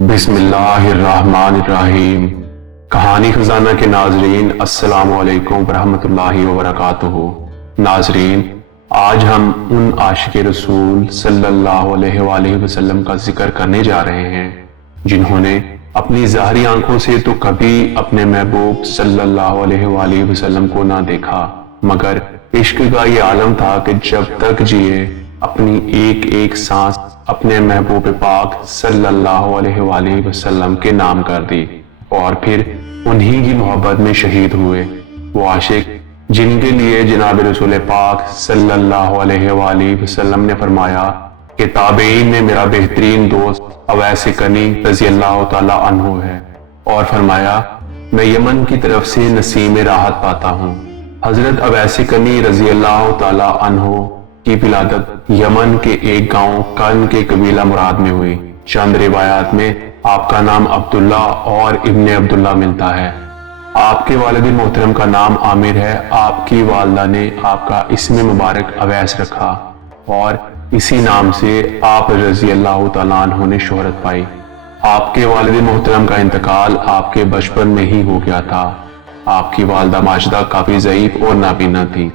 بسم اللہ الرحمن الرحیم۔ کہانی خزانہ کے ناظرین، السلام علیکم ورحمۃ اللہ وبرکاتہ۔ ناظرین، آج ہم ان عاشق رسول صلی اللہ علیہ وآلہ وسلم کا ذکر کرنے جا رہے ہیں جنہوں نے اپنی ظاہری آنکھوں سے تو کبھی اپنے محبوب صلی اللہ علیہ وآلہ وسلم کو نہ دیکھا، مگر عشق کا یہ عالم تھا کہ جب تک جیے اپنی ایک ایک سانس اپنے محبوب پاک صلی اللہ علیہ وآلہ وسلم کے نام کر دی، اور پھر انہی کی محبت میں شہید ہوئے۔ وہ عاشق جن کے لیے جناب رسول پاک صلی اللہ علیہ وآلہ وسلم نے فرمایا کہ تابعین میں میرا بہترین دوست اویس کنی رضی اللہ تعالی عنہ ہے، اور فرمایا میں یمن کی طرف سے نسیم راحت پاتا ہوں۔ حضرت اویس کنی رضی اللہ تعالی عنہ کی ولادت یمن کے ایک گاؤں قرن کے قبیلہ مراد میں ہوئی۔ چند روایات میں آپ کا نام عبداللہ اور ابن عبداللہ ملتا ہے۔ آپ کے والد محترم کا نام عامر ہے۔ آپ کی والدہ نے آپ کا اسم مبارک اویس رکھا اور اسی نام سے آپ رضی اللہ تعالیٰ عنہ نے شہرت پائی۔ آپ کے والد محترم کا انتقال آپ کے بچپن میں ہی ہو گیا تھا۔ آپ کی والدہ ماجدہ کافی ضعیف اور نابینا تھی،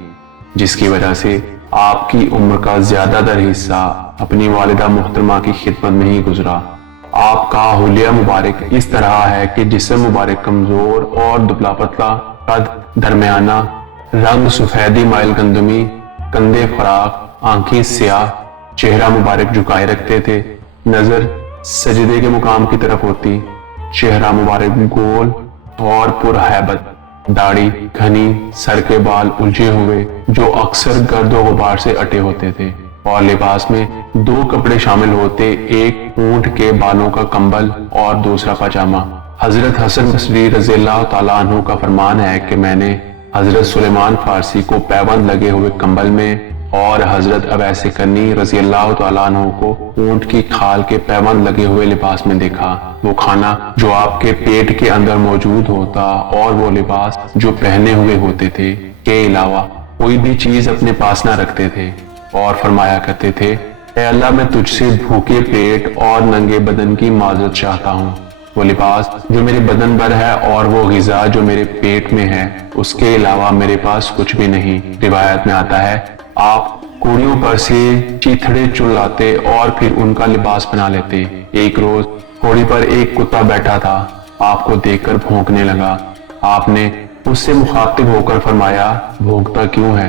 جس کی وجہ سے آپ کی عمر کا زیادہ تر حصہ اپنی والدہ محترمہ کی خدمت میں ہی گزرا۔ آپ کا حلیہ مبارک اس طرح ہے کہ جسم مبارک کمزور اور دبلا پتلا، قد درمیانہ، رنگ سفیدی مائل گندمی، کندھے فراخ، آنکھیں سیاہ، چہرہ مبارک جھکائے رکھتے تھے، نظر سجدے کے مقام کی طرف ہوتی، چہرہ مبارک گول اور پرہیبت، داڑھی گھنی، سر کے بال الجھے ہوئے جو اکثر گرد و غبار سے اٹے ہوتے تھے، اور لباس میں دو کپڑے شامل ہوتے، ایک اونٹ کے بالوں کا کمبل اور دوسرا پاجامہ۔ حضرت حسن بصری رضی اللہ تعالیٰ عنہ کا فرمان ہے کہ میں نے حضرت سلیمان فارسی کو پیوند لگے ہوئے کمبل میں اور حضرت اویس کنی رضی اللہ تعالیٰ عنہ کو اونٹ کی کھال کے پیوند لگے ہوئے لباس میں دیکھا۔ وہ کھانا جو آپ کے پیٹ کے اندر موجود ہوتا اور وہ لباس جو پہنے ہوئے ہوتے تھے کے علاوہ کوئی بھی چیز اپنے پاس نہ رکھتے تھے، اور فرمایا کرتے تھے اے اللہ، میں تجھ سے بھوکے پیٹ اور ننگے بدن کی معذرت چاہتا ہوں۔ وہ لباس جو میرے بدن پر ہے اور وہ غذا جو میرے پیٹ میں ہے، اس کے علاوہ میرے پاس کچھ بھی نہیں۔ روایت میں آتا ہے آپ کوڑیوں پر سے چیتھڑے چن لاتے اور پھر ان کا لباس بنا لیتے۔ ایک روز کوڑی پر ایک کتا بیٹھا تھا، آپ کو دیکھ کر بھونکنے لگا۔ آپ نے اس سے مخاطب ہو کر فرمایا بھونکتا کیوں ہے؟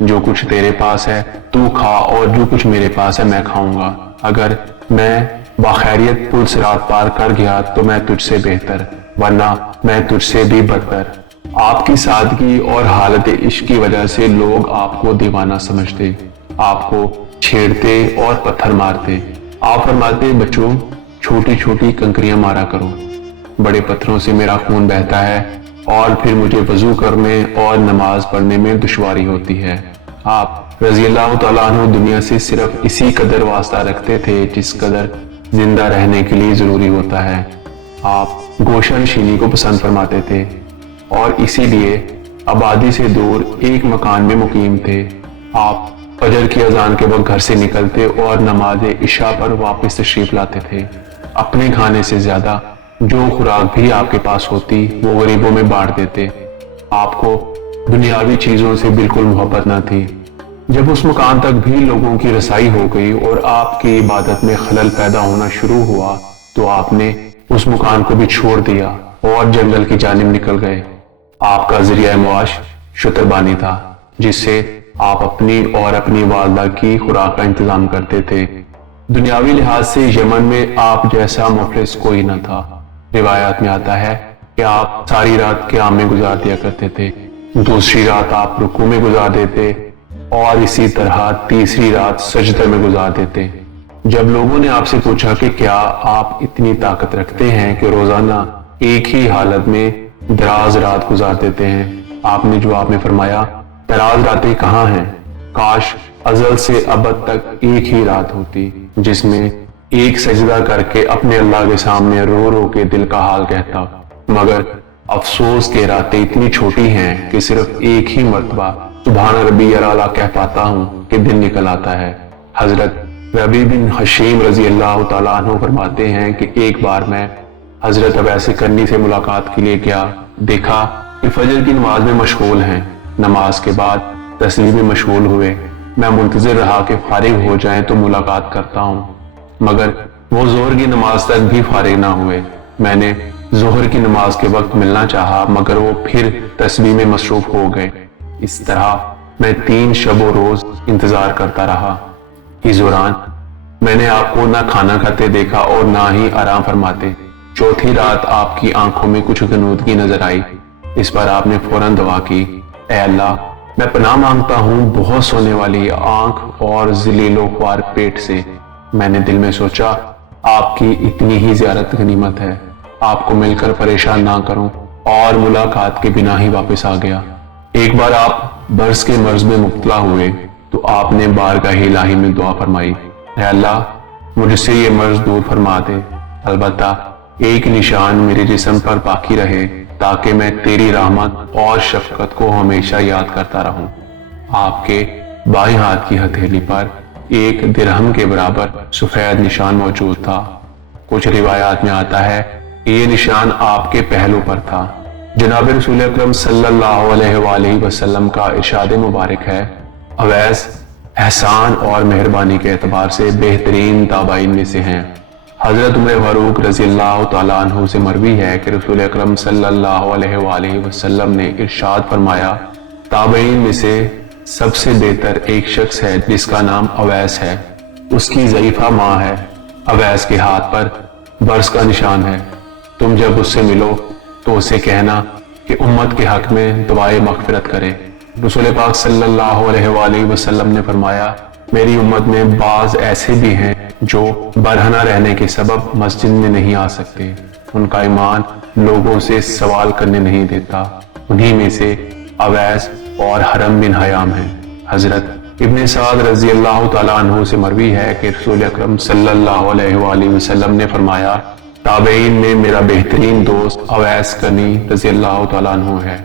جو کچھ تیرے پاس ہے تو کھا، اور جو کچھ میرے پاس ہے میں کھاؤں گا۔ اگر میں باخیریت پل صراط پار کر گیا تو میں تجھ سے بہتر، ورنہ میں تجھ سے بھی بدتر۔ آپ کی سادگی اور حالت عشق کی وجہ سے لوگ آپ کو دیوانہ سمجھتے، آپ کو چھیڑتے اور پتھر مارتے۔ آپ فرماتے بچوں، چھوٹی چھوٹی کنکریاں مارا کرو، بڑے پتھروں سے میرا خون بہتا ہے اور پھر مجھے وضو کرنے اور نماز پڑھنے میں دشواری ہوتی ہے۔ آپ رضی اللہ تعالیٰ عنہ دنیا سے صرف اسی قدر واسطہ رکھتے تھے جس قدر زندہ رہنے کے لیے ضروری ہوتا ہے۔ آپ گوشہ نشینی کو پسند فرماتے تھے اور اسی لیے آبادی سے دور ایک مکان میں مقیم تھے۔ آپ فجر کی اذان کے وقت گھر سے نکلتے اور نماز عشاء پر واپس تشریف لاتے تھے۔ اپنے کھانے سے زیادہ جو خوراک بھی آپ کے پاس ہوتی وہ غریبوں میں بانٹ دیتے۔ آپ کو دنیاوی چیزوں سے بالکل محبت نہ تھی۔ جب اس مکان تک بھی لوگوں کی رسائی ہو گئی اور آپ کی عبادت میں خلل پیدا ہونا شروع ہوا تو آپ نے اس مکان کو بھی چھوڑ دیا اور جنگل کی جانب نکل گئے۔ آپ کا ذریعہ معاش شتربانی تھا، جس سے آپ اپنی اور اپنی والدہ کی خوراک کا انتظام کرتے تھے۔ دنیاوی لحاظ سے یمن میں آپ جیسا مفلس کوئی نہ تھا۔ روایات میں آتا ہے کہ آپ ساری رات قیام میں گزار دیا کرتے تھے، دوسری رات آپ رکوع میں گزار دیتے اور اسی طرح تیسری رات سجدہ میں گزار دیتے۔ جب لوگوں نے آپ سے پوچھا کہ کیا آپ اتنی طاقت رکھتے ہیں کہ روزانہ ایک ہی حالت میں دراز رات گزار دیتے ہیں، آپ نے جواب میں فرمایا دراز راتیں کہاں ہیں، کاش ازل سے ابد تک ایک ہی رات ہوتی جس میں ایک سجدہ کر کے اپنے اللہ کے سامنے رو رو کے دل کا حال کہتا، مگر افسوس کہ راتیں اتنی چھوٹی ہیں کہ صرف ایک ہی مرتبہ سبحان ربی الاعلیٰ کہہ پاتا ہوں کہ دن نکل آتا ہے۔ حضرت ربی بن حشیم رضی اللہ تعالیٰ عنہ فرماتے ہیں کہ ایک بار میں حضرت اویس کرنی سے ملاقات کے لیے گیا، دیکھا کہ فجر کی نماز میں مشغول ہیں۔ نماز کے بعد تسبیح میں مشغول ہوئے۔ میں منتظر رہا کہ فارغ ہو جائیں تو ملاقات کرتا ہوں، مگر وہ ظہر کی نماز تک بھی فارغ نہ ہوئے۔ میں نے ظہر کی نماز کے وقت ملنا چاہا، مگر وہ پھر تسبیح میں مصروف ہو گئے۔ اس طرح میں 3 شب و روز انتظار کرتا رہا۔ اس دوران میں نے آپ کو نہ کھانا کھاتے دیکھا اور نہ ہی آرام فرماتے۔ چوتھی رات آپ کی آنکھوں میں کچھ غنودگی نظر آئی۔ اس پر آپ نے فوراً دعا کی، اے اللہ، میں پناہ مانگتا ہوں بہت سونے والی آنکھ اور ذلیل و خوار پیٹ سے۔ میں نے دل میں سوچا، آپ کی اتنی ہی زیارت غنیمت ہے، آپ کو مل کر پریشان نہ کروں، اور ملاقات کے بنا ہی واپس آ گیا۔ ایک بار آپ برس کے مرض میں مبتلا ہوئے تو آپ نے بارگاہ الہی میں دعا فرمائی، اے اللہ، مجھ سے یہ مرض دور فرما دے، البتہ ایک نشان میرے جسم پر باقی رہے تاکہ میں تیری رحمت اور شفقت کو ہمیشہ یاد کرتا رہوں۔ آپ کے بائیں ہاتھ کی ہتھیلی پر 1 درہم کے برابر سفید نشان موجود تھا۔ کچھ روایات میں آتا ہے کہ یہ نشان آپ کے پہلو پر تھا۔ جناب رسول اکرم صلی اللہ علیہ وآلہ وسلم کا ارشاد مبارک ہے، اویس احسان اور مہربانی کے اعتبار سے بہترین تابعین میں سے ہیں۔ حضرت عمر فاروق رضی اللہ تعالیٰ عنہ سے مروی ہے کہ رسول اکرم صلی اللہ علیہ وآلہ وسلم نے ارشاد فرمایا، تابعین میں سے سب سے بہتر ایک شخص ہے جس کا نام اویس ہے، اس کی ضعیفہ ماں ہے، اویس کے ہاتھ پر برس کا نشان ہے۔ تم جب اس سے ملو تو اسے کہنا کہ امت کے حق میں دعائے مغفرت کرے۔ رسول پاک صلی اللہ علیہ وآلہ وسلم نے فرمایا، میری امت میں بعض ایسے بھی ہیں جو برہنہ رہنے کے سبب مسجد میں نہیں آ سکتے، ان کا ایمان لوگوں سے سوال کرنے نہیں دیتا۔ انہی میں سے اویس اور حرم بن حیام ہیں۔ حضرت ابن سعد رضی اللہ تعالیٰ عنہ سے مروی ہے کہ رسول اکرم صلی اللہ علیہ وآلہ وسلم نے فرمایا، تابعین میں میرا بہترین دوست اویس کرنی رضی اللہ تعالیٰ عنہ ہے۔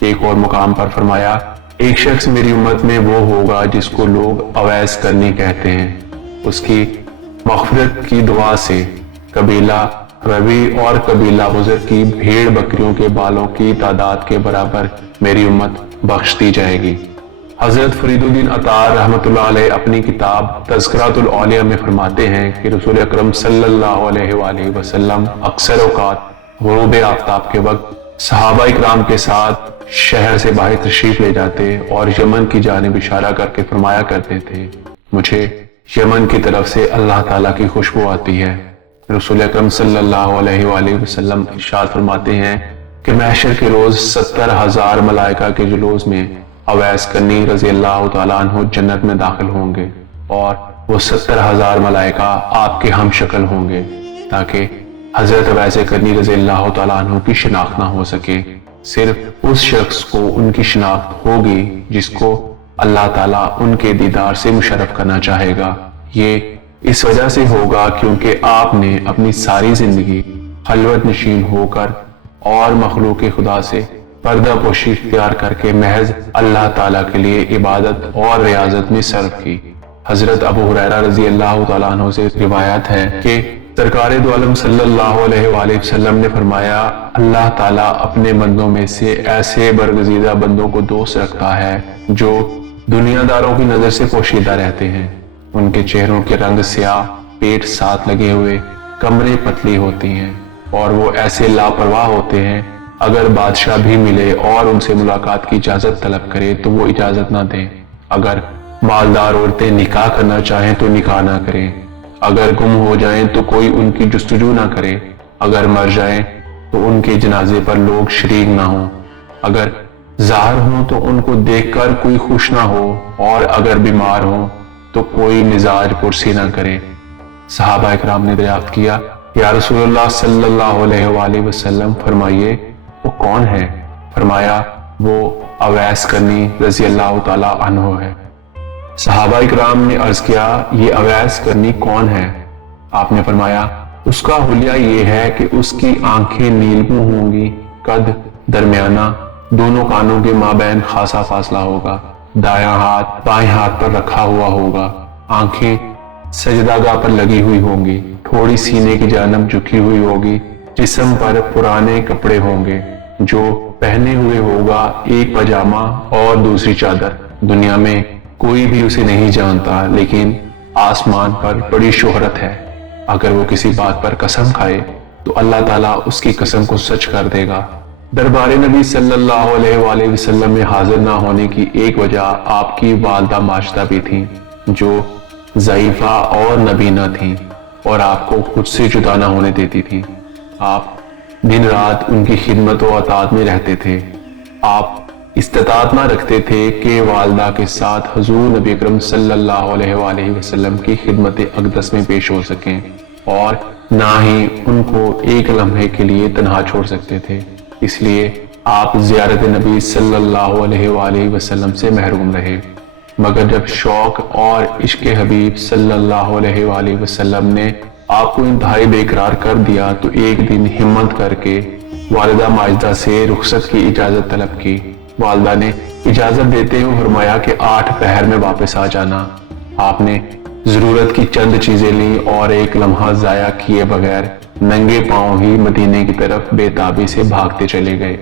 ایک اور مقام پر فرمایا، ایک شخص میری امت میں وہ ہوگا جس کو لوگ اویس کرنی کہتے ہیں، اس کی مغفرت کی دعا سے قبیلہ ربی اور قبیلہ بزر کی بھیڑ بکریوں کے بالوں کی تعداد کے برابر میری امت بخش دی جائے گی۔ حضرت فرید الدین عطار رحمۃ اللہ علیہ اپنی کتاب تذکرۃ الاولیاء میں فرماتے ہیں کہ رسول اکرم صلی اللہ علیہ وآلہ وسلم اکثر اوقات غروب آفتاب کے وقت صحابہ اکرام کے ساتھ شہر سے باہر تشریف لے جاتے اور یمن کی جانب اشارہ کر کے فرمایا کرتے تھے، مجھے یمن کی طرف سے اللہ تعالیٰ کی خوشبو آتی ہے۔ رسول اکرم صلی اللہ علیہ وآلہ وسلم ارشاد فرماتے ہیں کہ محشر کے روز 70,000 ملائکہ کے جلوس میں اویس کرنی رضی اللہ تعالیٰ عنہ جنت میں داخل ہوں گے، اور وہ 70,000 ملائکہ آپ کے ہم شکل ہوں گے تاکہ حضرت اویس کرنی رضی اللہ تعالیٰ عنہ کی شناخت نہ ہو سکے۔ صرف اس شخص کو ان کی شناخت ہوگی جس کو اللہ تعالیٰ ان کے دیدار سے مشرف کرنا چاہے گا۔ یہ اس وجہ سے ہوگا کیونکہ آپ نے اپنی ساری زندگی خلوت نشین ہو کر اور مخلوق خدا سے پردہ پوشی اختیار کر کے محض اللہ تعالیٰ کے لیے عبادت اور ریاضت میں صرف کی۔ حضرت ابو ہریرہ رضی اللہ تعالیٰ عنہ سے روایت ہے کہ سرکار دو عالم صلی اللہ علیہ وآلہ وسلم نے فرمایا، اللہ تعالیٰ اپنے بندوں میں سے ایسے برگزیدہ بندوں کو دوست رکھتا ہے جو دنیا داروں کی نظر سے پوشیدہ رہتے ہیں، ان کے چہروں کے رنگ سیاہ، پیٹ ساتھ لگے ہوئے، کمریں پتلی ہوتی ہیں، اور وہ ایسے لاپرواہ ہوتے ہیں اگر بادشاہ بھی ملے اور ان سے ملاقات کی اجازت طلب کرے تو وہ اجازت نہ دیں، اگر مالدار عورتیں نکاح کرنا چاہیں تو نکاح نہ کریں، اگر گم ہو جائیں تو کوئی ان کی جستجو نہ کرے، اگر مر جائیں تو ان کے جنازے پر لوگ شریک نہ ہوں، اگر ظاہر ہوں تو ان کو دیکھ کر کوئی خوش نہ ہو، اور اگر بیمار ہوں تو کوئی مزاج پرسی نہ کرے۔ صحابہ اکرام نے دریافت کیا، یا رسول اللہ صلی اللہ علیہ وآلہ وسلم فرمائیے وہ کون ہے؟ فرمایا وہ اویس کرنی رضی اللہ تعالیٰ عنہ ہے۔ صحابہ اکرام نے عرض کیا، یہ اویس کرنی کون ہے؟ آپ نے فرمایا اس کا حلیہ یہ ہے کہ اس کی آنکھیں نیلگوں ہوں گی، قد درمیانہ، دونوں کانوں کے مابین خاصا فاصلہ ہوگا، دایاں ہاتھ بائیں ہاتھ پر رکھا ہوا ہوگا، آنکھیں سجدہ گاہ پر لگی ہوئی ہوں گی، تھوڑی سینے کی جانب جھکی ہوئی ہوگی، جسم پر پرانے کپڑے ہوں گے، جو پہنے ہوئے ہوگا ایک پاجامہ اور دوسری چادر۔ دنیا میں کوئی بھی اسے نہیں جانتا، لیکن آسمان پر بڑی شہرت ہے۔ اگر وہ کسی بات پر قسم کھائے تو اللہ تعالیٰ اس کی قسم کو سچ کر دے گا۔ دربار نبی صلی اللہ علیہ وآلہ وسلم میں حاضر نہ ہونے کی ایک وجہ آپ کی والدہ ماجدہ بھی تھیں، جو ضعیفہ اور نبینہ تھیں اور آپ کو خود سے جدا نہ ہونے دیتی تھیں۔ آپ دن رات ان کی خدمت و اطاعت میں رہتے تھے۔ آپ استطاعت نہ رکھتے تھے کہ والدہ کے ساتھ حضور نبی اکرم صلی اللہ علیہ وآلہ وسلم کی خدمت اقدس میں پیش ہو سکیں، اور نہ ہی ان کو ایک لمحے کے لیے تنہا چھوڑ سکتے تھے۔ اس لیے آپ زیارت نبی صلی اللہ علیہ وآلہ وسلم سے محروم رہے۔ مگر جب شوق اور عشق حبیب صلی اللہ علیہ وآلہ وسلم نے آپ کو انتہائی بے قرار کر دیا تو ایک دن ہمت کر کے والدہ ماجدہ سے رخصت کی اجازت طلب کی۔ والدہ نے اجازت دیتے ہوئے فرمایا کہ 8 پہر میں واپس آ جانا۔ آپ نے ضرورت کی چند چیزیں لی اور ایک لمحہ ضائع کیے بغیر ننگے پاؤں ہی مدینے کی طرف بے تابی سے بھاگتے چلے گئے۔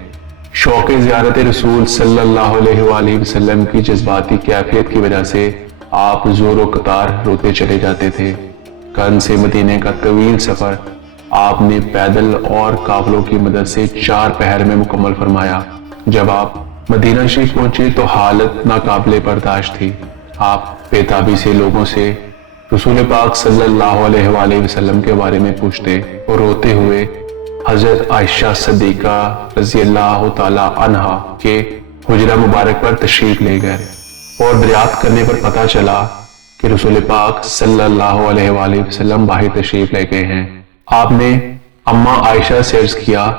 شوق زیارت رسول صلی اللہ علیہ وآلہ وسلم کی جذباتی کیفیت کی وجہ سے آپ زور و قطار روتے چلے جاتے تھے۔ قرن سے مدینے کا طویل سفر آپ نے پیدل اور قافلوں کی مدد سے 4 پہر میں مکمل فرمایا۔ جب آپ مدینہ شریف پہنچے تو حالت ناقابل برداشت تھی۔ آپ بے تابی سے لوگوں سے رسول پاک صلی اللہ علیہ وآلہ وسلم کے بارے میں پوچھتے اور روتے ہوئے حضرت عائشہ صدیقہ رضی اللہ تعالی عنہا کے حجرہ مبارک پر تشریف لے گئے، اور دریافت کرنے پر پتہ چلا کہ رسول پاک صلی اللہ علیہ وآلہ وسلم باہر تشریف لے گئے ہیں۔ آپ نے اماں عائشہ سے عرض کیا،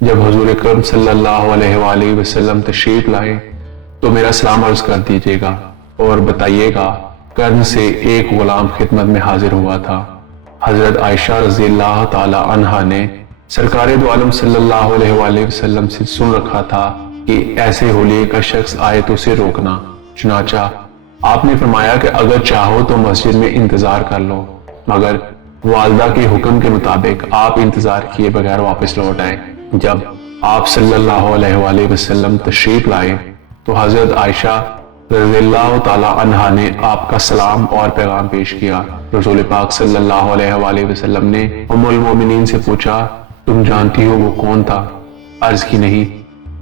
جب حضور اکرم صلی اللہ علیہ وآلہ وسلم تشریف لائیں تو میرا سلام عرض کر دیجیے گا اور بتائیے گا قرن سے ایک غلام خدمت میں حاضر ہوا تھا۔ حضرت عائشہ رضی اللہ تعالی عنہا نے سرکار دو عالم صلی اللہ علیہ وآلہ وسلم سے سن رکھا تھا کہ ایسے حلیے کا شخص آئے تو اسے روکنا۔ چنانچہ آپ نے فرمایا کہ اگر چاہو تو مسجد میں انتظار کر لو، مگر والدہ کے حکم کے مطابق آپ انتظار کیے بغیر واپس لوٹ آئے۔ جب آپ صلی اللہ علیہ وآلہ وسلم تشریف لائے تو حضرت عائشہ رضی اللہ تعالی عنہا نے آپ کا سلام اور پیغام پیش کیا۔ رسول پاک صلی اللہ علیہ وآلہ وسلم نے ام المومنین سے پوچھا، تم جانتی ہو وہ کون تھا؟ عرض کی نہیں،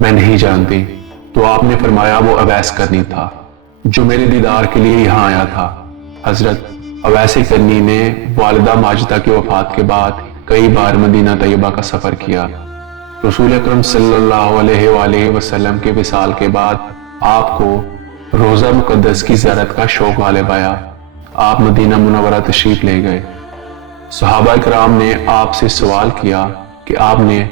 میں نہیں جانتی۔ تو آپ نے فرمایا وہ اویس کرنی تھا، جو میرے دیدار کے لیے یہاں آیا تھا۔ حضرت اویس کرنی نے والدہ ماجدہ کی وفات کے بعد کئی بار مدینہ طیبہ کا سفر کیا۔ رسول اکرم صلی اللہ علیہ وآلہ وسلم کے وصال کے بعد آپ کو روزہ مقدس کی زیارت کا شوق غالب آیا۔ آپ مدینہ منورہ تشریف لے گئے۔ صحابہ کرام نے آپ سے سوال کیا کہ آپ نے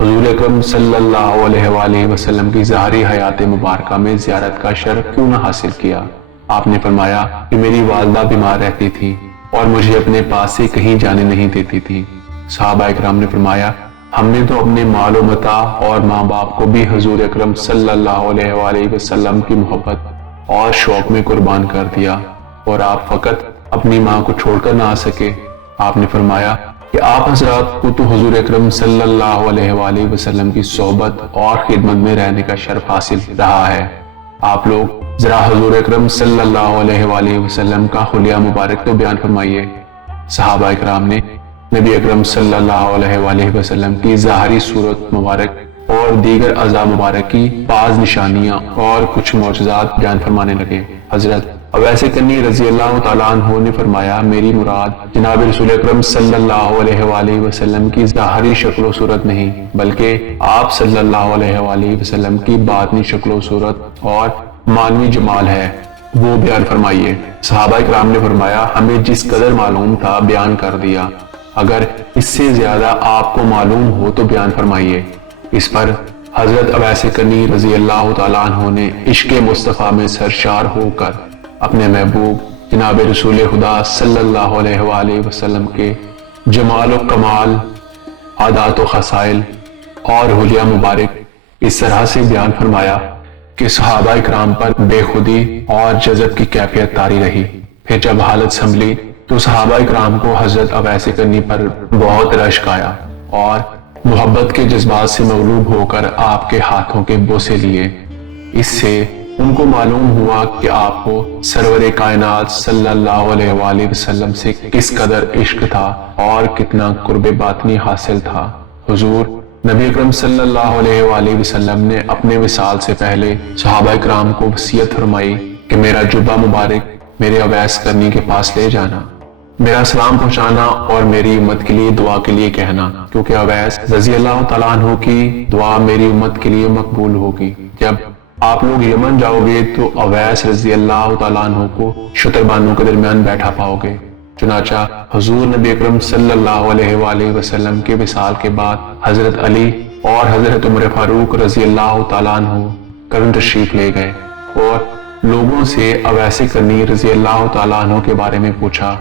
حضور اکرم صلی اللہ علیہ وآلہ وسلم کی ظاہری حیات مبارکہ میں زیارت کا شرف کیوں نہ حاصل کیا؟ آپ نے فرمایا کہ میری والدہ بیمار رہتی تھی اور مجھے اپنے پاس سے کہیں جانے نہیں دیتی تھی۔ صحابہ کرام نے فرمایا، ہم نے تو اپنے مال و متاع اور ماں باپ کو بھی حضور اکرم صلی اللہ علیہ وآلہ وسلم کی محبت اور شوق میں قربان کر دیا، اور آپ فقط اپنی ماں کو چھوڑ کر نہ آ سکے۔ آپ نے فرمایا کہ آپ حضرات کو تو حضور اکرم صلی اللہ علیہ وآلہ وسلم کی صحبت اور خدمت میں رہنے کا شرف حاصل رہا ہے۔ آپ لوگ ذرا حضور اکرم صلی اللہ علیہ وآلہ وسلم کا حلیہ مبارک تو بیان فرمائیے۔ صحابہ کرام نے نبی اکرم صلی اللہ علیہ وآلہ وسلم کی ظاہری صورت مبارک اور دیگر اعضاء مبارک کی بعض نشانیاں اور کچھ معجزات بیان فرمانے لگے۔ حضرت اویس کرنی رضی اللہ تعالیٰ عنہ نے فرمایا، میری مراد جناب رسول اکرم صلی اللہ علیہ وآلہ وسلم کی ظاہری شکل و صورت نہیں، بلکہ آپ صلی اللہ علیہ وآلہ وسلم کی باطنی شکل و صورت اور معنوی جمال ہے، وہ بیان فرمائیے۔ صحابہ کرام نے فرمایا، ہمیں جس قدر معلوم تھا بیان کر دیا، اگر اس سے زیادہ آپ کو معلوم ہو تو بیان فرمائیے۔ اس پر حضرت اویس کرنی رضی اللہ تعالیٰ عنہ نے عشق مصطفیٰ میں سرشار ہو کر اپنے محبوب جناب رسول خدا صلی اللہ علیہ وآلہ وسلم کے جمال و کمال، عادات و خصائل اور حلیہ مبارک اس طرح سے بیان فرمایا کہ صحابہ کرام پر بے خودی اور جذب کی کیفیت طاری رہی۔ پھر جب حالت سنبھلی تو صحابہ اکرام کو حضرت اویس قرنی پر بہت رشک آیا اور محبت کے جذبات سے مغلوب ہو کر آپ کے ہاتھوں کے بوسے لیے۔ اس سے ان کو معلوم ہوا کہ آپ کو سرور کائنات صلی اللہ علیہ وآلہ وسلم سے کس قدر عشق تھا اور کتنا قرب باطنی حاصل تھا۔ حضور نبی اکرم صلی اللہ علیہ وآلہ وسلم نے اپنے وصال سے پہلے صحابہ اکرام کو وصیت فرمائی کہ میرا جبہ مبارک میرے اویس قرنی کے پاس لے جانا، میرا سلام پہنچانا اور میری امت کے لیے دعا کے لیے کہنا، کیونکہ اویس رضی اللہ تعالیٰ عنہ کی دعا میری امت کے لیے مقبول ہوگی۔ جب آپ لوگ یمن جاؤ گے تو اویس رضی اللہ تعالیٰ عنہ کو شتربانوں کے درمیان بیٹھا پاؤ گے۔ چنانچہ حضور نبی اکرم صلی اللہ علیہ وآلہ وسلم کے وصال کے بعد حضرت علی اور حضرت عمر فاروق رضی اللہ تعالیٰ عنہ کرن تشریف لے گئے اور لوگوں سے اویس قرنی رضی اللہ تعالیٰ عنہ کے بارے میں پوچھا۔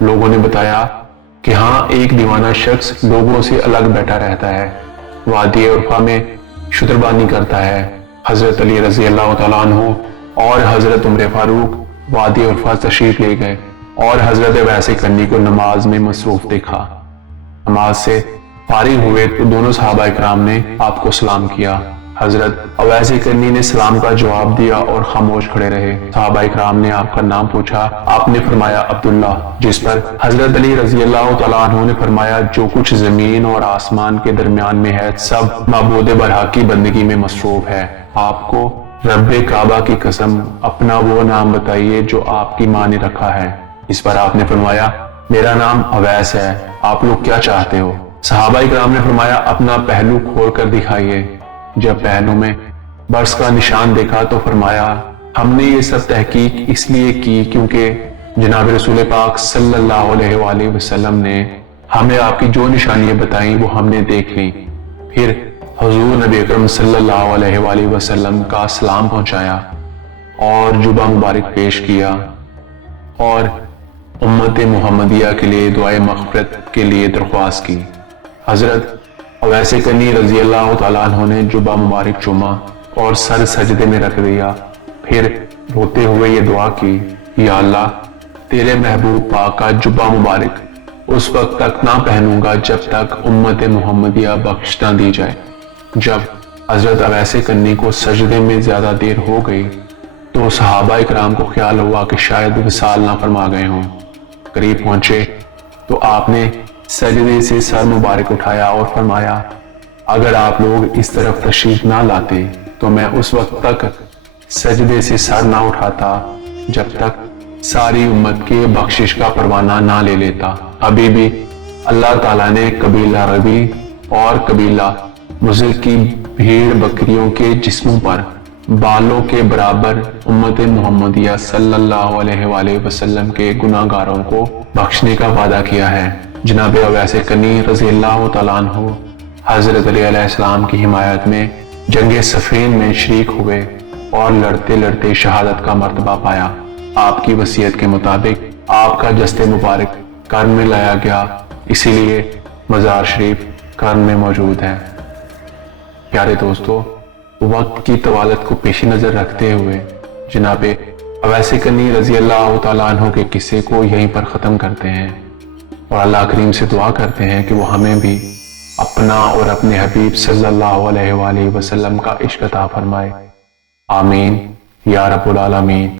لوگوں نے بتایا کہ ہاں ایک دیوانہ شخص لوگوں سے الگ بیٹھا رہتا ہے، وادی عرفہ میں شتربانی کرتا ہے۔ حضرت علی رضی اللہ تعالیٰ عنہ اور حضرت عمر فاروق وادی عرفہ تشریف لے گئے اور حضرت اویس قرنی کو نماز میں مصروف دیکھا۔ نماز سے فارغ ہوئے تو دونوں صحابہ اکرام نے آپ کو سلام کیا۔ حضرت اویس قرنی نے سلام کا جواب دیا اور خاموش کھڑے رہے۔ صحابہ اکرام نے آپ کا نام پوچھا، آپ نے فرمایا عبداللہ، جس پر حضرت علی رضی اللہ تعالیٰ عنہ نے فرمایا جو کچھ زمین اور آسمان کے درمیان میں ہے سب معبود برحق کی بندگی میں مصروف ہے۔ آپ کو رب کعبہ کی قسم اپنا وہ نام بتائیے جو آپ کی ماں نے رکھا ہے۔ اس پر آپ نے فرمایا میرا نام اویس ہے، آپ لوگ کیا چاہتے ہو؟ صحابہ اکرام نے فرمایا اپنا پہلو کھول کر دکھائیے۔ جب پہلو میں برس کا نشان دیکھا تو فرمایا ہم نے یہ سب تحقیق اس لیے کی کیونکہ جناب رسول پاک صلی اللہ علیہ وآلہ وسلم نے ہمیں آپ کی جو نشانیاں بتائیں وہ ہم نے دیکھ لیں۔ پھر حضور نبی اکرم صلی اللہ علیہ وآلہ وسلم کا سلام پہنچایا اور جبہ مبارک پیش کیا اور امت محمدیہ کے لیے دعائے مغفرت کے لیے درخواست کی۔ حضرت اویس قرنی رضی اللہ تعالیٰ عنہ نے جبہ مبارک چوما اور سر سجدے میں رکھ دیا، پھر روتے ہوئے یہ دعا کی، یا اللہ تیرے محبوب پاک کا جبہ مبارک اس وقت تک نہ پہنوں گا جب تک امت محمدیہ بخش نہ دی جائے۔ جب حضرت اویس قرنی کو سجدے میں زیادہ دیر ہو گئی تو صحابہ اکرام کو خیال ہوا کہ شاید وصال نہ فرما گئے ہوں۔ قریب پہنچے تو آپ نے سجدے سے سر مبارک اٹھایا اور فرمایا اگر آپ لوگ اس طرف تشریف نہ لاتے تو میں اس وقت تک سجدے سے سر نہ اٹھاتا جب تک ساری امت کے بخشش کا پروانہ نہ لے لیتا۔ ابھی بھی اللہ تعالیٰ نے قبیلہ ربی اور قبیلہ مضر کی بھیڑ بکریوں کے جسموں پر بالوں کے برابر امت محمدیہ صلی اللہ علیہ وآلہ وسلم کے گناہ گاروں کو بخشنے کا وعدہ کیا ہے۔ جناب اویس قرنی رضی اللہ تعالیٰ عنہ حضرت علی علیہ السلام کی حمایت میں جنگ صفین میں شریک ہوئے اور لڑتے لڑتے شہادت کا مرتبہ پایا۔ آپ کی وصیت کے مطابق آپ کا جسد مبارک کرن میں لایا گیا، اسی لیے مزار شریف کرن میں موجود ہے۔ پیارے دوستو، وقت کی طوالت کو پیش نظر رکھتے ہوئے جناب اویس قرنی رضی اللہ تعالیٰ عنہ کے قصے کو یہیں پر ختم کرتے ہیں اور اللہ کریم سے دعا کرتے ہیں کہ وہ ہمیں بھی اپنا اور اپنے حبیب صلی اللہ علیہ وآلہ وسلم کا عشق عطا فرمائے۔ آمین یا رب العالمین۔